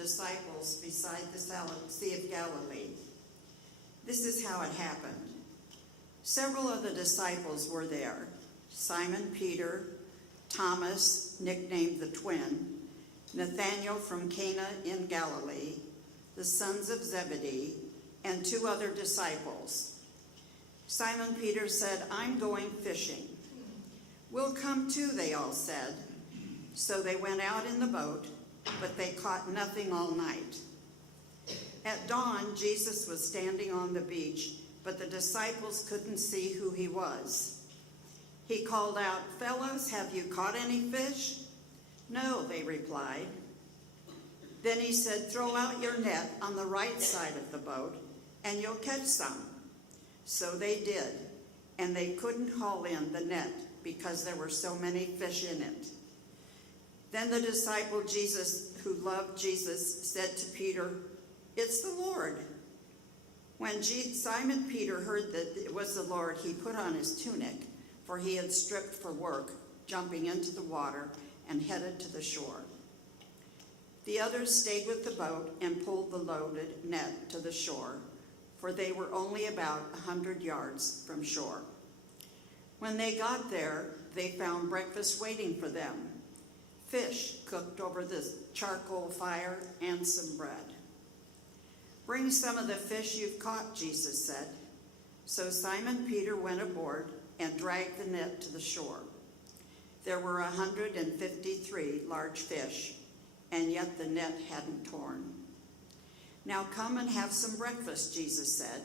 disciples beside the Sea of Galilee. This is how it happened. Several of the disciples were there: Simon Peter, Thomas, nicknamed the Twin, Nathanael from Cana in Galilee, the sons of Zebedee, and 2 other disciples. Simon Peter said, "I'm going fishing." "We'll come too," they all said. So they went out in the boat, but they caught nothing all night. At dawn, Jesus was standing on the beach, but the disciples couldn't see who he was. He called out, "Fellows, have you caught any fish?" "No," they replied. Then he said, "Throw out your net on the right side of the boat, and you'll catch some." So they did, and they couldn't haul in the net because there were so many fish in it. Then the disciple Jesus, who loved Jesus, said to Peter, "It's the Lord." When Simon Peter heard that it was the Lord, he put on his tunic, for he had stripped for work, jumping into the water, and headed to the shore. The others stayed with the boat and pulled the loaded net to the shore, for they were only about 100 yards from shore. When they got there, they found breakfast waiting for them: fish cooked over the charcoal fire and some bread. "Bring some of the fish you've caught," Jesus said. So Simon Peter went aboard and dragged the net to the shore. There were 153 large fish, and yet the net hadn't torn. "Now come and have some breakfast," Jesus said.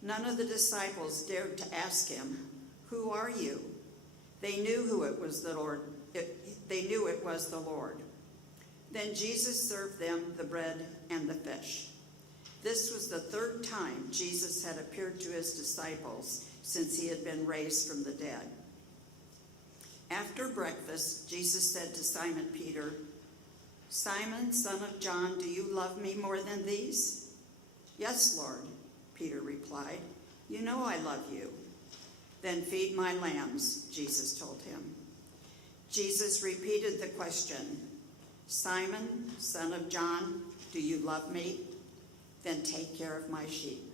None of the disciples dared to ask him, "Who are you?" They knew it was the Lord. Then Jesus served them the bread and the fish. This was the 3rd time Jesus had appeared to his disciples since he had been raised from the dead. After breakfast, Jesus said to Simon Peter, "Simon, son of John, do you love me more than these?" "Yes, Lord," Peter replied. "You know I love you." "Then feed my lambs," Jesus told him. Jesus repeated the question, "Simon, son of John, do you love me? Then take care of my sheep."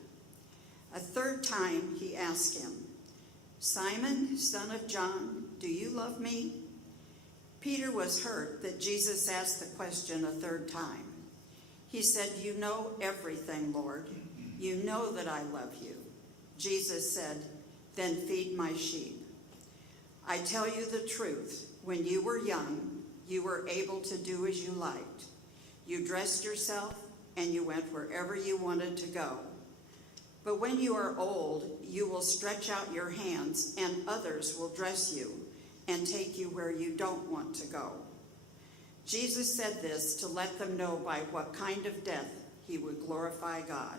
A 3rd time he asked him, "Simon, son of John, do you love me?" Peter was hurt that Jesus asked the question a 3rd time. He said, "You know everything, Lord. You know that I love you." Jesus said, "Then feed my sheep. I tell you the truth, when you were young, you were able to do as you liked. You dressed yourself and you went wherever you wanted to go. But when you are old, you will stretch out your hands and others will dress you and take you where you don't want to go." Jesus said this to let them know by what kind of death he would glorify God.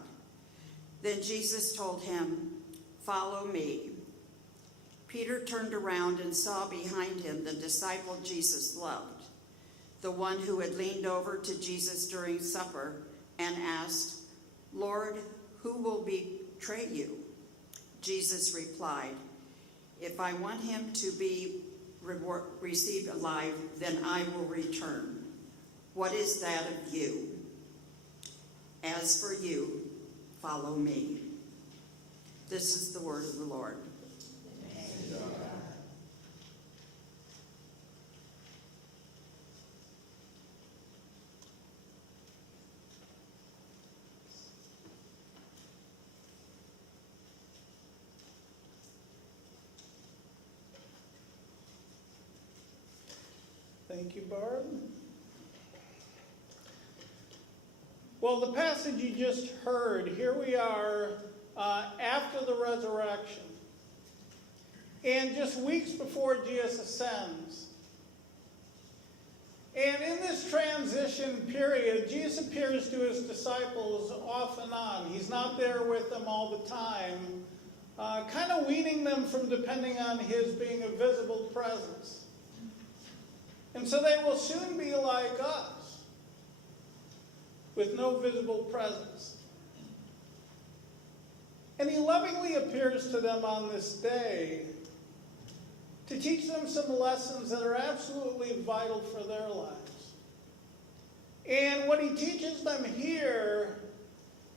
Then Jesus told him, "Follow me." Peter turned around and saw behind him the disciple Jesus loved, the one who had leaned over to Jesus during supper and asked, "Lord, who will betray you?" Jesus replied, "If I want him to be received alive, then I will return. What is that of you? As for you, follow me." This is the word of the Lord. Thank you, Barb. Well, the passage you just heard, here we are after the resurrection, and just weeks before Jesus ascends. And in this transition period, Jesus appears to his disciples off and on. He's not there with them all the time, kind of weaning them from depending on his being a visible presence. And so they will soon be like us, with no visible presence. And he lovingly appears to them on this day to teach them some lessons that are absolutely vital for their lives. And what he teaches them here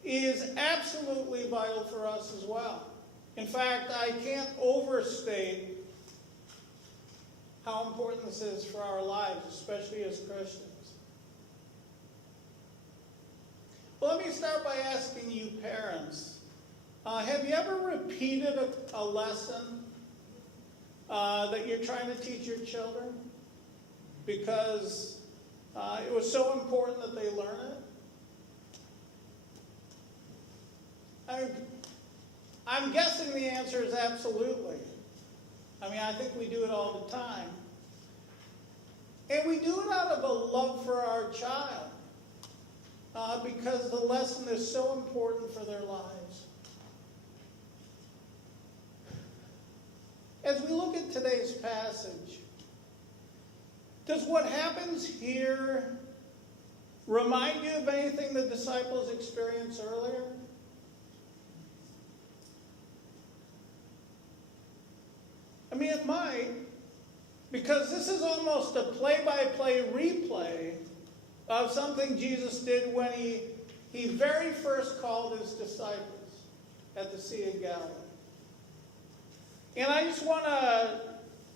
is absolutely vital for us as well. In fact, I can't overstate how important this is for our lives, especially as Christians. Well, let me start by asking you parents, have you ever repeated a lesson that you're trying to teach your children because it was so important that they learn it? I'm guessing the answer is absolutely. I mean, I think we do it all the time. And we do it out of a love for our child because the lesson is so important for their lives. As we look at today's passage, does what happens here remind you of anything the disciples experienced earlier? I mean, it might, because this is almost a play-by-play replay of something Jesus did when he very first called his disciples at the Sea of Galilee. And I just want to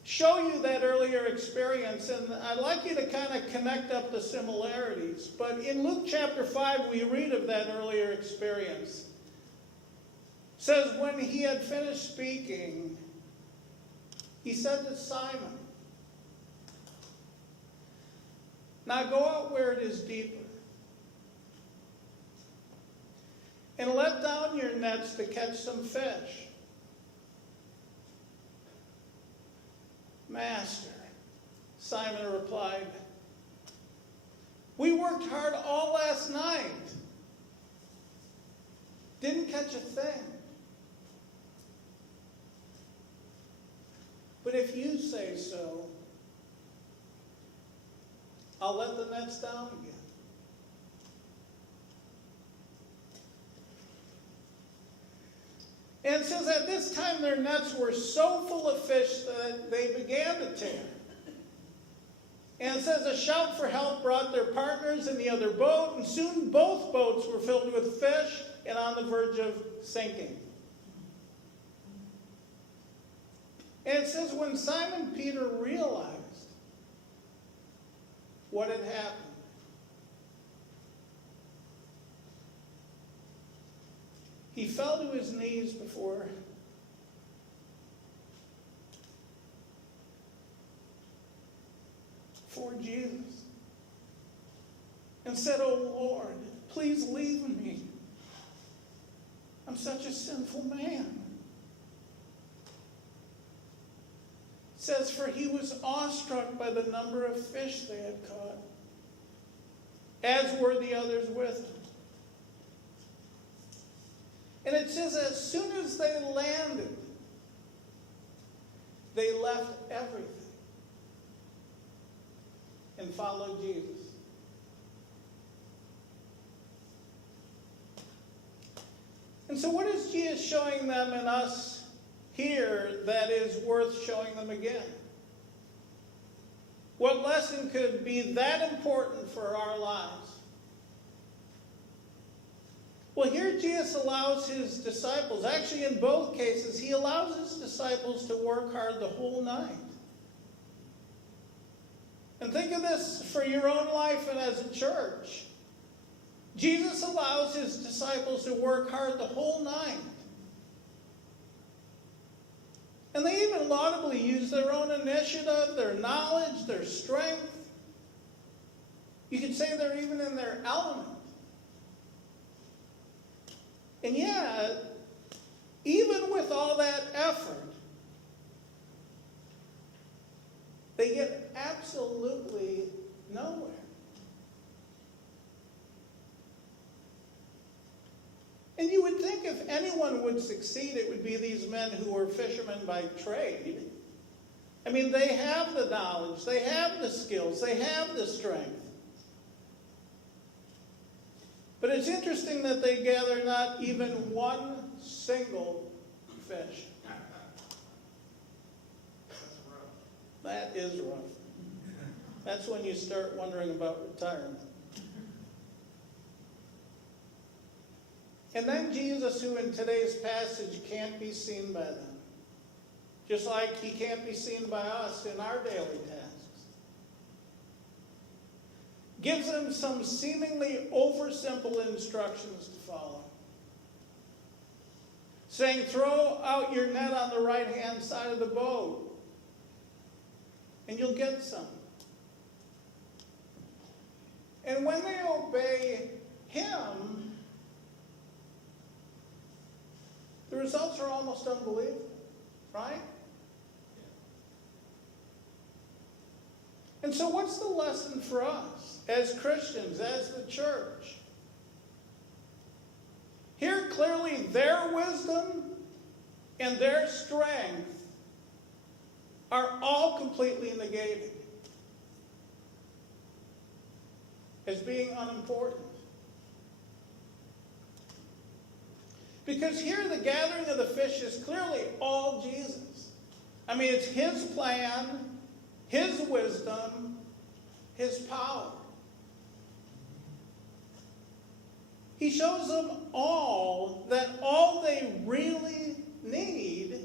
show you that earlier experience, and I'd like you to kind of connect up the similarities. But in Luke chapter 5, we read of that earlier experience. It says, when he had finished speaking, he said to Simon, now go out where it is deeper, and let down your nets to catch some fish. Master, Simon replied, we worked hard all last night. Didn't catch a thing. But if you say so, I'll let the nets down again. And it says at this time their nets were so full of fish that they began to tear. And it says a shout for help brought their partners in the other boat, and soon both boats were filled with fish and on the verge of sinking. And it says when Simon Peter realized what had happened, he fell to his knees before Jesus and said, "Oh Lord, please leave me. I'm such a sinful man." It says, for he was awestruck by the number of fish they had caught, as were the others with him. And it says, as soon as they landed, they left everything and followed Jesus. And so what is Jesus showing them and us here that is worth showing them again? What lesson could be that important for our lives? Well, here Jesus allows his disciples, actually in both cases, he allows his disciples to work hard the whole night. And think of this for your own life and as a church. Jesus allows his disciples to work hard the whole night. And they even laudably use their own initiative, their knowledge, their strength. You could say they're even in their element. And yet, even with all that effort, they get absolutely nowhere. And you would think if anyone would succeed, it would be these men who were fishermen by trade. I mean, they have the knowledge, they have the skills, they have the strength. But it's interesting that they gather not even one single fish. That is rough. That's when you start wondering about retirement. And then Jesus, who in today's passage can't be seen by them, just like he can't be seen by us in our daily tasks, gives them some seemingly oversimple instructions to follow, saying, throw out your net on the right-hand side of the boat, and you'll get some. And when they obey him, the results are almost unbelievable, right? And so what's the lesson for us as Christians, as the church? Here clearly their wisdom and their strength are all completely negated as being unimportant. Because here the gathering of the fish is clearly all Jesus. I mean, it's his plan, his wisdom, his power. He shows them all that all they really need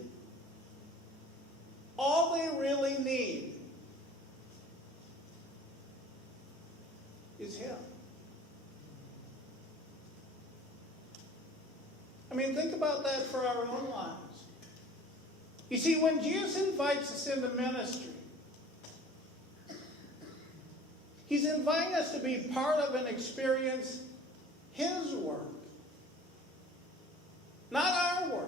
is him. I mean, think about that for our own lives. You see, when Jesus invites us into ministry, he's inviting us to be part of and experience his work, not our work.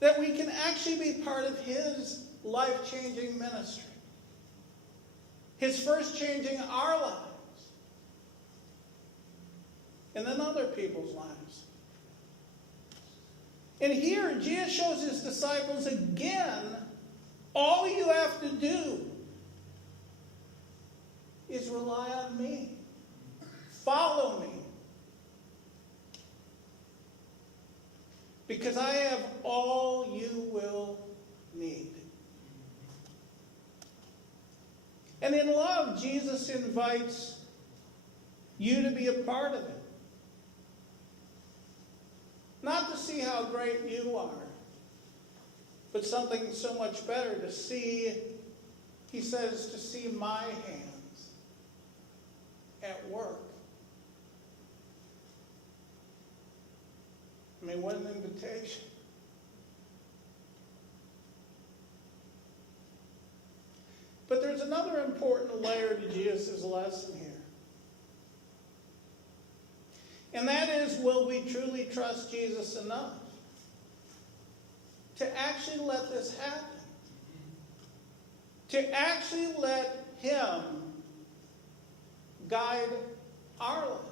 That we can actually be part of his life-changing ministry. His first changing our lives. And then other people's lives. And here, Jesus shows his disciples again, all you have to do is rely on me. Follow me. Because I have all you will need. And in love, Jesus invites you to be a part of it. Not to see how great you are, but something so much better, to see, he says, to see my hands at work. I mean, what an invitation. But there's another important layer to Jesus' lesson here. And that is, will we truly trust Jesus enough to actually let this happen? To actually let him guide our lives?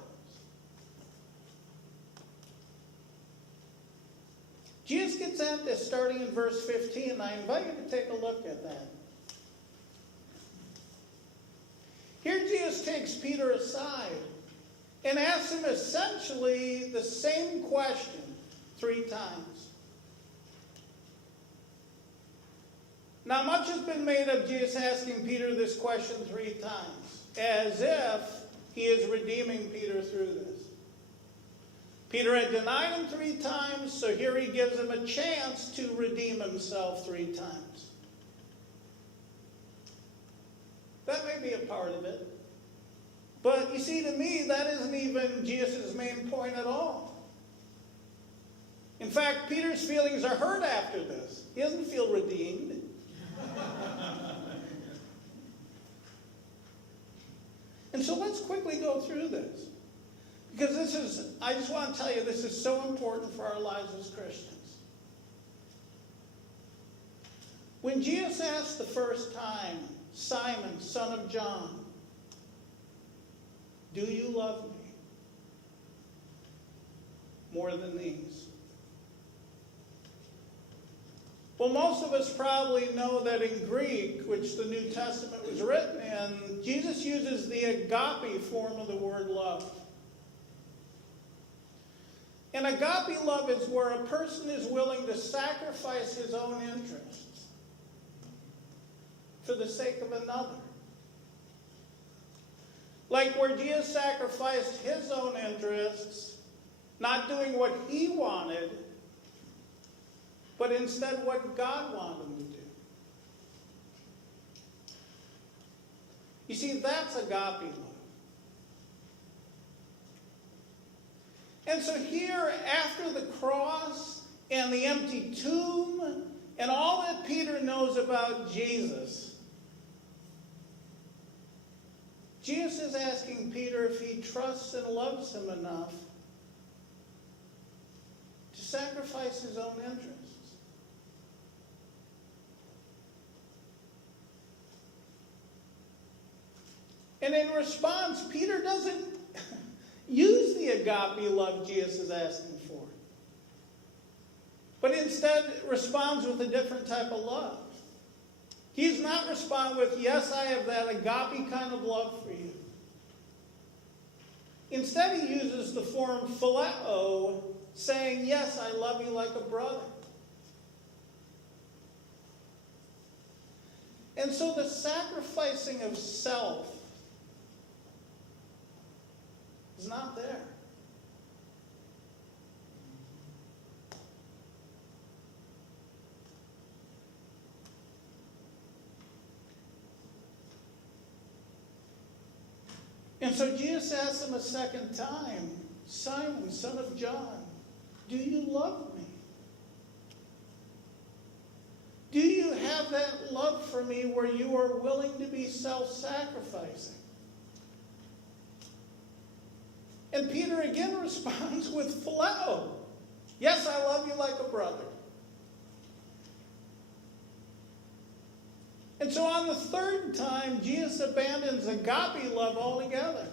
Jesus gets at this starting in verse 15, and I invite you to take a look at that. Here Jesus takes Peter aside and asks him essentially the same question 3 times. Now, much has been made of Jesus asking Peter this question 3 times, as if he is redeeming Peter through this. Peter had denied him 3 times, so here he gives him a chance to redeem himself 3 times. That may be a part of it. But you see, to me, that isn't even Jesus' main point at all. In fact, Peter's feelings are hurt after this. He doesn't feel redeemed. And so let's quickly go through this. Because I just want to tell you, this is so important for our lives as Christians. When Jesus asked the first time, Simon, son of John, do you love me more than these? Well, most of us probably know that in Greek, which the New Testament was written in, Jesus uses the agape form of the word love. And agape love is where a person is willing to sacrifice his own interests for the sake of another. Like where Jesus sacrificed his own interests not doing what he wanted, but instead what God wanted him to do. You see, that's agape love. And so here, after the cross and the empty tomb and all that Peter knows about Jesus, Jesus is asking Peter if he trusts and loves him enough to sacrifice his own interests. And in response, Peter doesn't use the agape love Jesus is asking for, but instead responds with a different type of love. He does not respond with, yes, I have that agape kind of love for you. Instead, he uses the form phileo, saying, yes, I love you like a brother. And so the sacrificing of self is not there. And so Jesus asks him a second time, Simon, son of John, do you love me? Do you have that love for me where you are willing to be self-sacrificing? And Peter again responds with phileo. Yes, I love you like a brother. And so on the third time, Jesus abandons agape love altogether.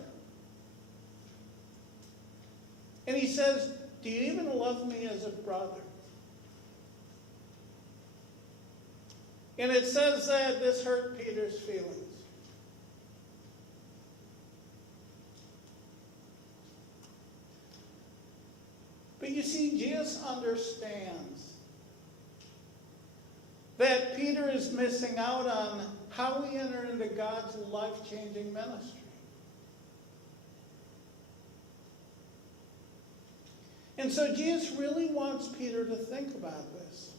And he says, do you even love me as a brother? And it says that this hurt Peter's feelings. But you see, Jesus understands that Peter is missing out on how we enter into God's life-changing ministry. And so Jesus really wants Peter to think about this,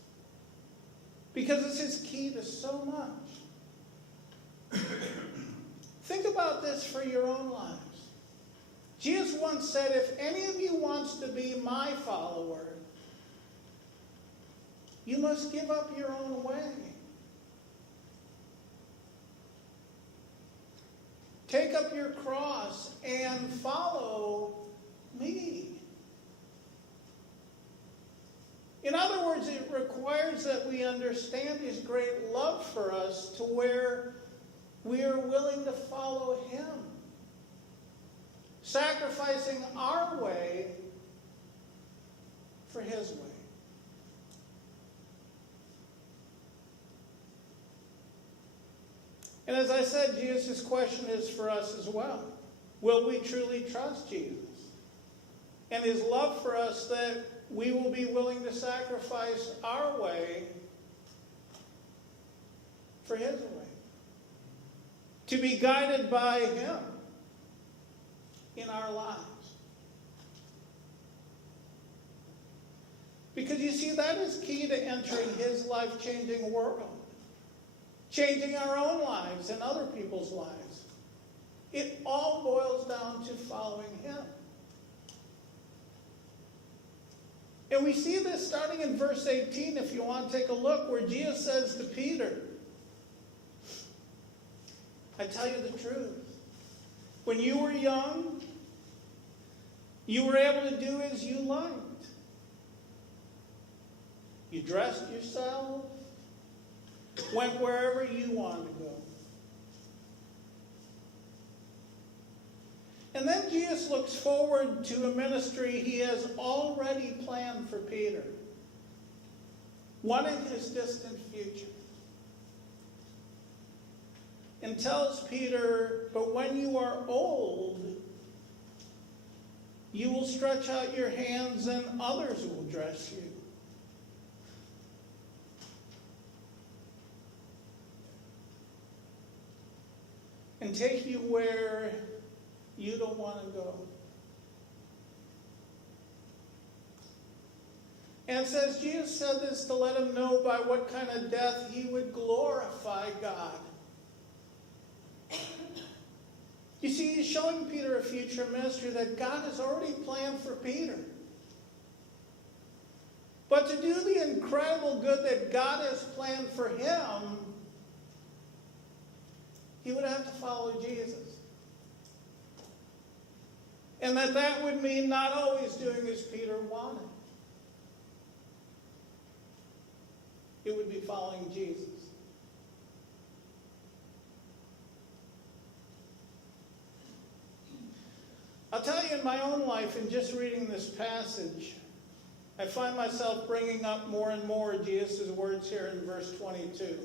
because this is key to so much. Think about this for your own lives. Jesus once said, if any of you wants to be my follower, you must give up your own way. Take up your cross and follow me. In other words, it requires that we understand his great love for us to where we are willing to follow him, sacrificing our way for his way. And as I said, Jesus' question is for us as well. Will we truly trust Jesus and his love for us that we will be willing to sacrifice our way for his way? To be guided by him in our lives. Because you see, that is key to entering his life-changing world. Changing our own lives and other people's lives. It all boils down to following him. And we see this starting in verse 18, if you want to take a look, where Jesus says to Peter, I tell you the truth. When you were young, you were able to do as you liked. You dressed yourself, went wherever you wanted to go. And then Jesus looks forward to a ministry he has already planned for Peter, one in his distant future. And tells Peter, but when you are old, you will stretch out your hands and others will dress you. And take you where you don't want to go. And it says Jesus said this to let him know by what kind of death he would glorify God. You see, he's showing Peter a future ministry that God has already planned for Peter. But to do the incredible good that God has planned for him, he would have to follow Jesus. And that would mean not always doing as Peter wanted. It would be following Jesus. I'll tell you, in my own life, in just reading this passage, I find myself bringing up more and more Jesus' words here in verse 22.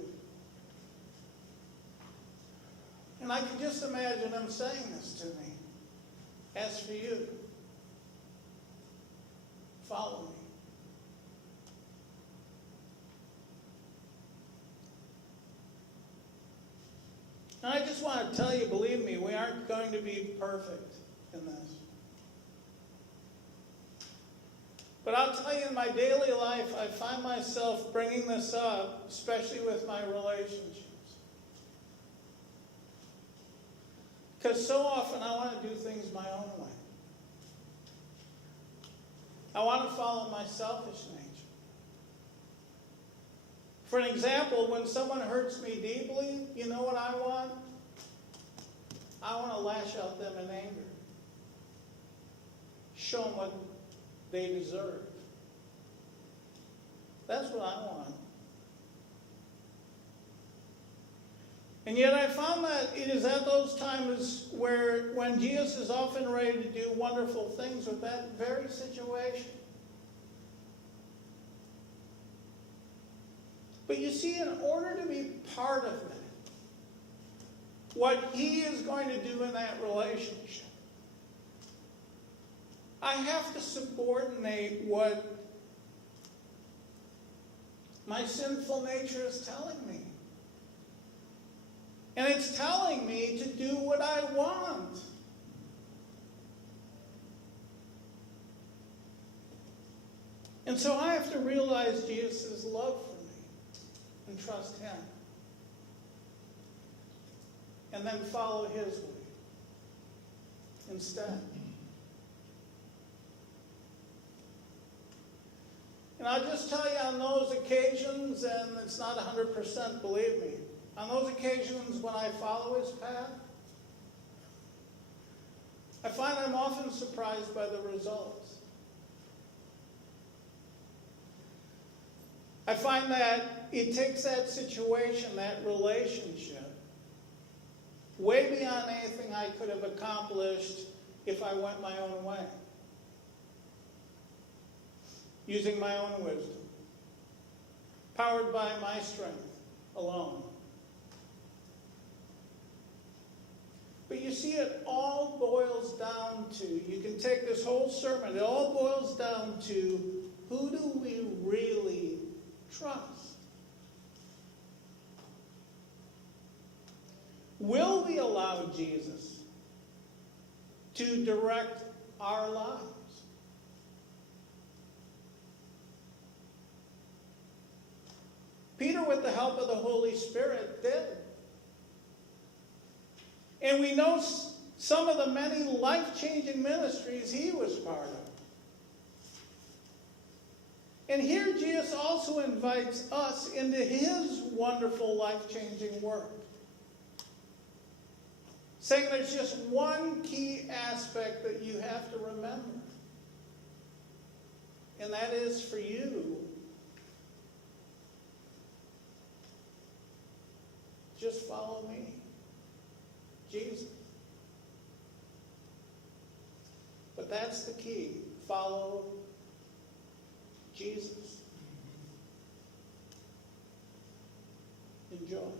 And I can just imagine him saying this to me. As for you, follow me. And I just want to tell you, believe me, we aren't going to be perfect in this. But I'll tell you, in my daily life, I find myself bringing this up, especially with my relationships. Because so often I want to do things my own way. I want to follow my selfish nature. For an example, when someone hurts me deeply, you know what I want? I want to lash out them in anger. Show them what they deserve. That's what I want. And yet I found that it is at those times when Jesus is often ready to do wonderful things with that very situation. But you see, in order to be part of that, what he is going to do in that relationship, I have to subordinate what my sinful nature is telling me. And it's telling me to do what I want. And so I have to realize Jesus' love for me and trust him. And then follow his way instead. And I'll just tell you, on those occasions, and it's not 100%, believe me, on those occasions when I follow his path, I find I'm often surprised by the results. I find that it takes that situation, that relationship, way beyond anything I could have accomplished if I went my own way, using my own wisdom, powered by my strength alone. But you see, it all boils down to, you can take this whole sermon, it all boils down to, who do we really trust? Will we allow Jesus to direct our lives? Peter, with the help of the Holy Spirit, did. And we know some of the many life-changing ministries he was part of. And here Jesus also invites us into his wonderful life-changing work, saying there's just one key aspect that you have to remember. And that is, for you, just follow me, Jesus. But that's the key. Follow Jesus. Enjoy.